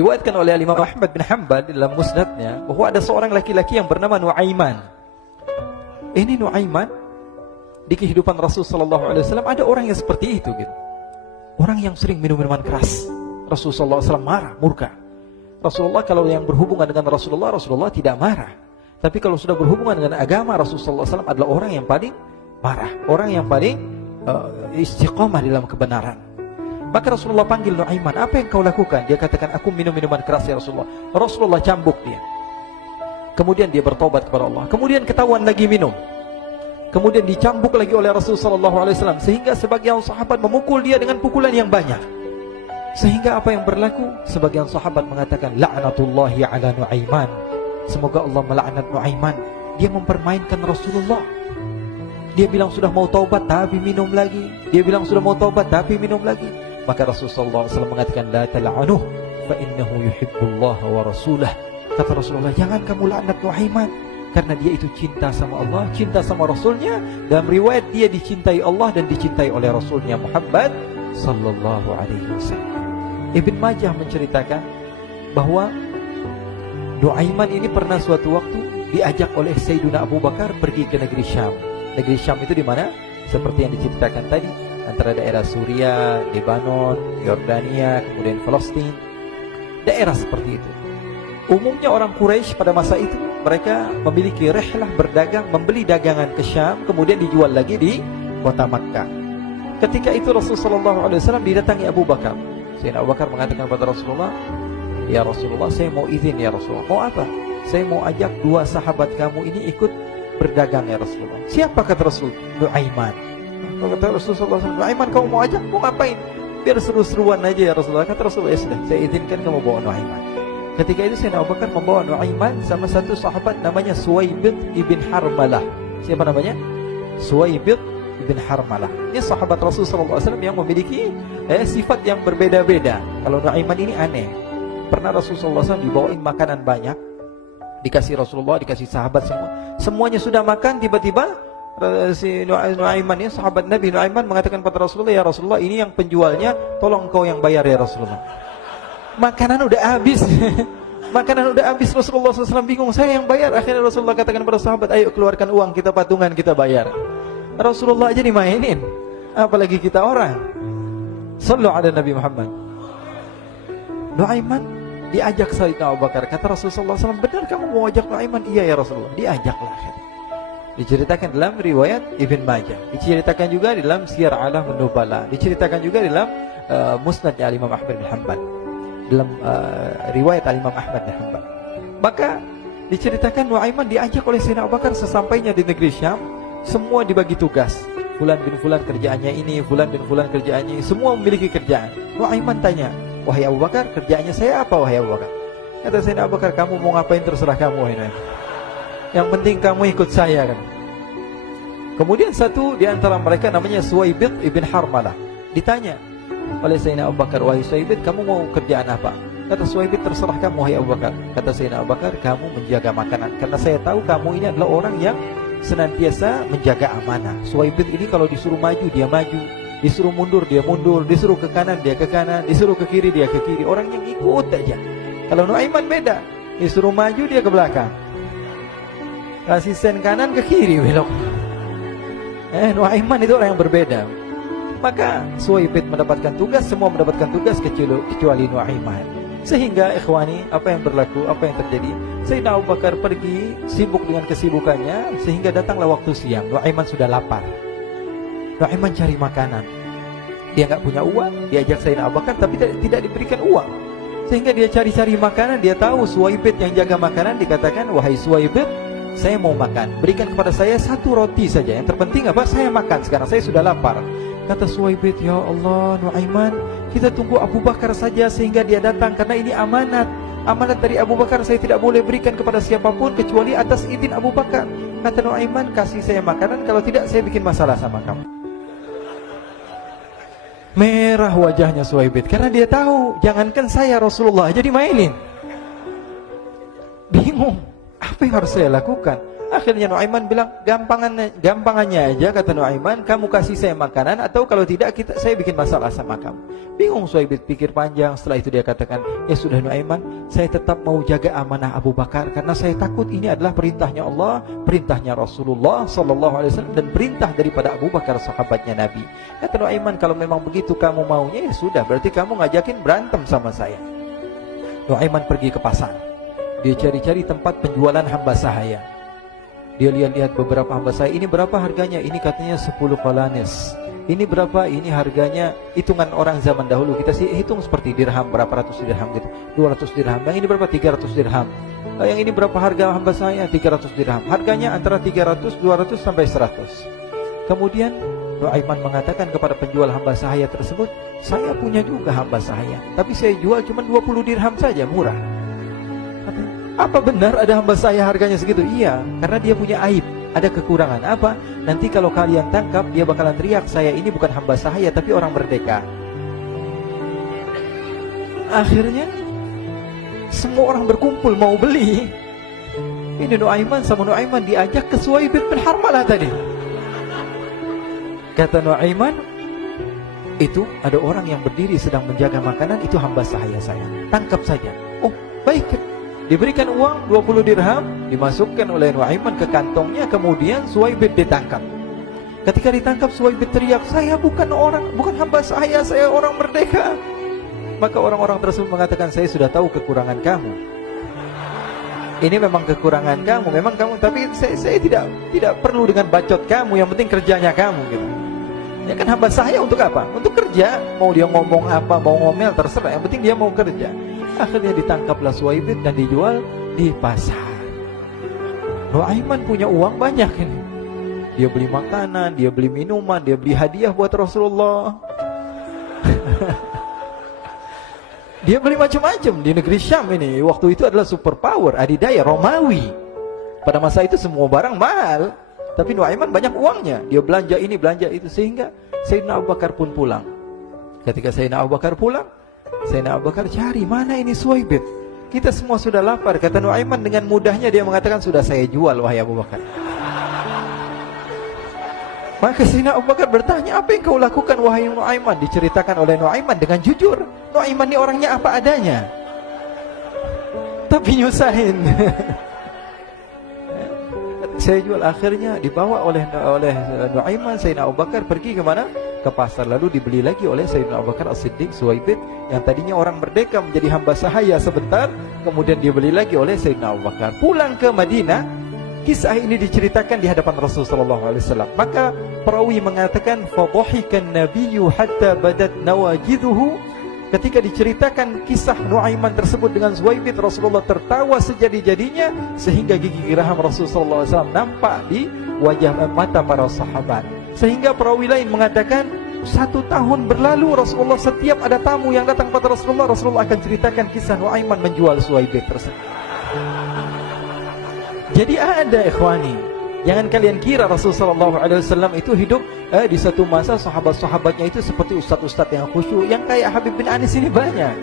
Diriwayatkan oleh Imam Ahmad bin Hanbal dalam musnadnya bahwa ada seorang laki-laki yang bernama Nuaiman. Ini Nuaiman, di kehidupan Rasul sallallahu alaihi wasallam ada orang yang seperti itu gitu. Orang yang sering minum minuman keras. Rasul sallallahu alaihi wasallam marah, murka. Rasulullah kalau yang berhubungan dengan Rasulullah tidak marah. Tapi kalau sudah berhubungan dengan agama, Rasul sallallahu alaihi wasallam adalah orang yang paling marah, orang yang paling istiqamah dalam kebenaran. Maka Rasulullah panggil Nuaiman, apa yang kau lakukan? Dia katakan, aku minum minuman keras ya Rasulullah. Rasulullah cambuk dia. Kemudian dia bertobat kepada Allah. Kemudian ketahuan lagi minum. Kemudian dicambuk lagi oleh Rasulullah sallallahu alaihi wasallam, sehingga sebagian sahabat memukul dia dengan pukulan yang banyak. Sehingga apa yang berlaku? Sebagian sahabat mengatakan, la'natullahi ala Nuaiman. Semoga Allah melaknat Nuaiman. Dia mempermainkan Rasulullah. Dia bilang sudah mau taubat tapi minum lagi. Dia bilang sudah mau taubat tapi minum lagi. Maka Rasulullah SAW mengatakan, la tal'anuh fa innahu yuhibbullaha wa rasulah. Kata Rasulullah, jangan kamu laknat Nuaiman, karena dia itu cinta sama Allah, cinta sama Rasulnya. Dalam riwayat dia dicintai Allah dan dicintai oleh Rasulnya Muhammad sallallahu alaihi wasallam. Ibn Majah menceritakan bahwa Nuaiman ini pernah suatu waktu diajak oleh Sayyidina Abu Bakar pergi ke negeri Syam. Negeri Syam itu di mana? Seperti yang diceritakan tadi, antara daerah Suriah, Lebanon, Yordania, kemudian Palestina. Daerah seperti itu. Umumnya orang Quraisy pada masa itu mereka memiliki rihlah berdagang, membeli dagangan ke Syam, kemudian dijual lagi di kota Makkah. Ketika itu Rasulullah SAW didatangi Abu Bakar. Sayyidina Abu Bakar mengatakan kepada Rasulullah, ya Rasulullah, saya mau izin ya Rasulullah. Mau apa? Saya mau ajak dua sahabat kamu ini ikut berdagang ya Rasulullah. Siapa? Kata Rasul? Nuaiman. Kata Rasulullah, Nuaiman kamu mau ajak? Mau ngapain? Biar seru-seruan aja ya Rasulullah. Kata Rasulullah, ya sudah, saya izinkan kamu bawa Nuaiman. Ketika itu Sayyidina Abu Bakar membawa Nuaiman sama satu sahabat namanya Suwaibid ibn Harmalah. Siapa namanya? Suwaibid ibn Harmalah. Ini sahabat Rasulullah SAW yang memiliki sifat yang berbeda-beda. Kalau Nuaiman ini aneh. Pernah Rasulullah SAW dibawain makanan banyak, dikasih Rasulullah, dikasih sahabat semua. Semuanya sudah makan, tiba-tiba si Nuaiman ini, sahabat Nabi Nuaiman mengatakan kepada Rasulullah, ya Rasulullah, ini yang penjualnya, tolong kau yang bayar ya Rasulullah. Makanan udah habis. Makanan udah habis. Rasulullah SAW bingung, saya yang bayar. Akhirnya Rasulullah katakan kepada sahabat, ayo keluarkan uang, kita patungan, kita bayar. Rasulullah aja dimainin, apalagi kita orang. Sallu ala Nabi Muhammad. Nuaiman diajak Sayyidina Abu Bakar. Kata Rasulullah SAW, benar kamu mau ajak Nuaiman? Iya ya Rasulullah. Diajaklah. Diceritakan dalam riwayat Ibn Majah, diceritakan juga dalam Siyar A'lam An-Nubala, diceritakan juga dalam Musnadnya Imam Ahmad bin Hanbal, dalam riwayat Imam Ahmad bin Hanbal. Maka diceritakan Nuaiman diajak oleh Sayyidina Abu Bakar. Sesampainya di negeri Syam, semua dibagi tugas. Fulan bin Fulan kerjaannya ini, Fulan bin Fulan kerjaannya ini, semua memiliki kerjaan. Nuaiman tanya, wahai Abu Bakar, kerjaannya saya apa wahai Abu Bakar? Kata Sayyidina Abu Bakar, kamu mau ngapain terserah kamu wahai Nuaiman. Yang penting kamu ikut saya kan. Kemudian satu di antara mereka namanya Suwaibid ibn Harmalah. Ditanya oleh Sayyidina Abu Bakar, wahai Suwaibid, kamu mau kerjaan apa? Kata Suwaibid, terserah kamu wahai Abu Bakar. Kata Sayyidina Abu Bakar, kamu menjaga makanan, karena saya tahu kamu ini adalah orang yang senantiasa menjaga amanah. Suwaibid ini kalau disuruh maju dia maju, disuruh mundur dia mundur, disuruh ke kanan dia ke kanan, disuruh ke kiri dia ke kiri. Orang yang ikut aja. Kalau Nuaiman beda, disuruh maju dia ke belakang, kasih sen kanan ke kiri belok. Nuaiman itu orang yang berbeda. Maka Suwaibid mendapatkan tugas, semua mendapatkan tugas kecuali Nuaiman. Sehingga ikhwani, apa yang berlaku, apa yang terjadi? Sayyidina Abu Bakar pergi sibuk dengan kesibukannya, sehingga datanglah waktu siang. Nuaiman sudah lapar. Nuaiman cari makanan. Dia nggak punya uang, diajak Sayyidina Abu Bakar tapi tidak diberikan uang. Sehingga dia cari-cari makanan. Dia tahu Suwaibid yang jaga makanan. Dikatakan, wahai Suwaibid, saya mau makan, berikan kepada saya satu roti saja. Yang terpenting apa? Saya makan sekarang, saya sudah lapar. Kata Suwaibid, ya Allah Nuaiman, kita tunggu Abu Bakar saja sehingga dia datang, karena ini amanat. Amanat dari Abu Bakar, saya tidak boleh berikan kepada siapapun kecuali atas izin Abu Bakar. Kata Nuaiman, kasih saya makanan, kalau tidak saya bikin masalah sama kamu. Merah wajahnya Suwaibid, karena dia tahu, jangankan saya, Rasulullah aja dimainin. Bingung, apa yang harus saya lakukan? Akhirnya Nuaiman bilang, gampangannya aja, kata Nuaiman, kamu kasih saya makanan, atau kalau tidak saya bikin masalah sama kamu. Bingung Suhaib pikir panjang. Setelah itu dia katakan, ya sudah Nuaiman, saya tetap mau jaga amanah Abu Bakar, karena saya takut ini adalah perintahnya Allah, perintahnya Rasulullah SAW, dan perintah daripada Abu Bakar, sahabatnya Nabi. Kata Nuaiman, kalau memang begitu kamu maunya, ya sudah, berarti kamu ngajakin berantem sama saya. Nuaiman pergi ke pasar. Dia cari-cari tempat penjualan hamba sahaya. Dia lihat-lihat beberapa hamba sahaya. Ini berapa harganya? Ini katanya 10 qalanis. Ini berapa? Ini harganya, hitungan orang zaman dahulu, kita sih hitung seperti dirham, berapa ratus dirham gitu, 200 dirham. Yang ini berapa? 300 dirham. Yang ini berapa harga hamba sahaya? 300 dirham. Harganya antara 300, 200 sampai 100. Kemudian Nuaiman mengatakan kepada penjual hamba sahaya tersebut, saya punya juga hamba sahaya, tapi saya jual cuma 20 dirham saja, murah. Katanya, apa benar ada hamba saya harganya segitu? Iya, karena dia punya aib, ada kekurangan. Apa? Nanti kalau kalian tangkap, dia bakalan teriak, saya ini bukan hamba sahaya tapi orang merdeka. Akhirnya semua orang berkumpul mau beli. Ini Nuaiman sama Nuaiman diajak ke Suhaib bin Harmalah tadi. Kata Nuaiman, itu ada orang yang berdiri sedang menjaga makanan, itu hamba sahaya saya, tangkap saja. Oh baik. Diberikan uang 20 dirham, dimasukkan oleh Nuaiman ke kantongnya, kemudian Suhaib ditangkap. Ketika ditangkap, Suhaib teriak, saya bukan hamba saya orang merdeka. Maka orang-orang tersebut mengatakan, saya sudah tahu kekurangan kamu. Ini memang kekurangan kamu, memang kamu, tapi saya tidak perlu dengan bacot kamu, yang penting kerjanya kamu gitu. Ya kan hamba saya untuk apa? Untuk kerja. Mau dia ngomong apa, mau ngomel terserah, yang penting dia mau kerja. Akhirnya ditangkaplah Suhaib dan dijual di pasar. Nuaiman punya uang banyak ini. Dia beli makanan, dia beli minuman, dia beli hadiah buat Rasulullah. Dia beli macam-macam di negeri Syam ini. Waktu itu adalah superpower, adidaya Romawi. Pada masa itu semua barang mahal, tapi Nuaiman banyak uangnya. Dia belanja ini, belanja itu, sehingga Sayyidina Abu Bakar pun pulang. Ketika Sayyidina Abu Bakar pulang, Sayyidina Abu Bakar cari, mana ini Suhaib? Kita semua sudah lapar. Kata Nuaiman dengan mudahnya dia mengatakan, sudah saya jual wahai Abu Bakar. Maka Sayyidina Abu Bakar bertanya, apa yang kau lakukan wahai Nuaiman? Diceritakan oleh Nuaiman dengan jujur. Nuaiman ini orangnya apa adanya, tapi nyusahin. Saya jual. Akhirnya dibawa oleh Nuaiman, Sayyidina Abu Bakar pergi ke mana? Ke pasar. Lalu dibeli lagi oleh Sayyidina Abu Bakar As-Siddiq, Suhaib yang tadinya orang merdeka menjadi hamba sahaya sebentar, kemudian dibeli lagi oleh Sayyidina Abu Bakar. Pulang ke Madinah, kisah ini diceritakan di hadapan Rasulullah SAW. Maka perawi mengatakan, fadhahikan nabiyyu hatta badat nawajiduhu. Ketika diceritakan kisah Nuaiman tersebut dengan Suhaib, Rasulullah tertawa sejadi-jadinya, sehingga gigi geraham Rasulullah SAW nampak di wajah mata para sahabat. Sehingga perawi lain mengatakan, 1 tahun berlalu Rasulullah, setiap ada tamu yang datang kepada Rasulullah akan ceritakan kisah Nuaiman menjual Suhaib tersebut. Jadi ada ikhwani, jangan kalian kira Rasulullah SAW itu hidup di satu masa sahabat-sahabatnya itu seperti ustaz-ustaz yang khusyuk, yang kayak Habib bin Anis ini banyak.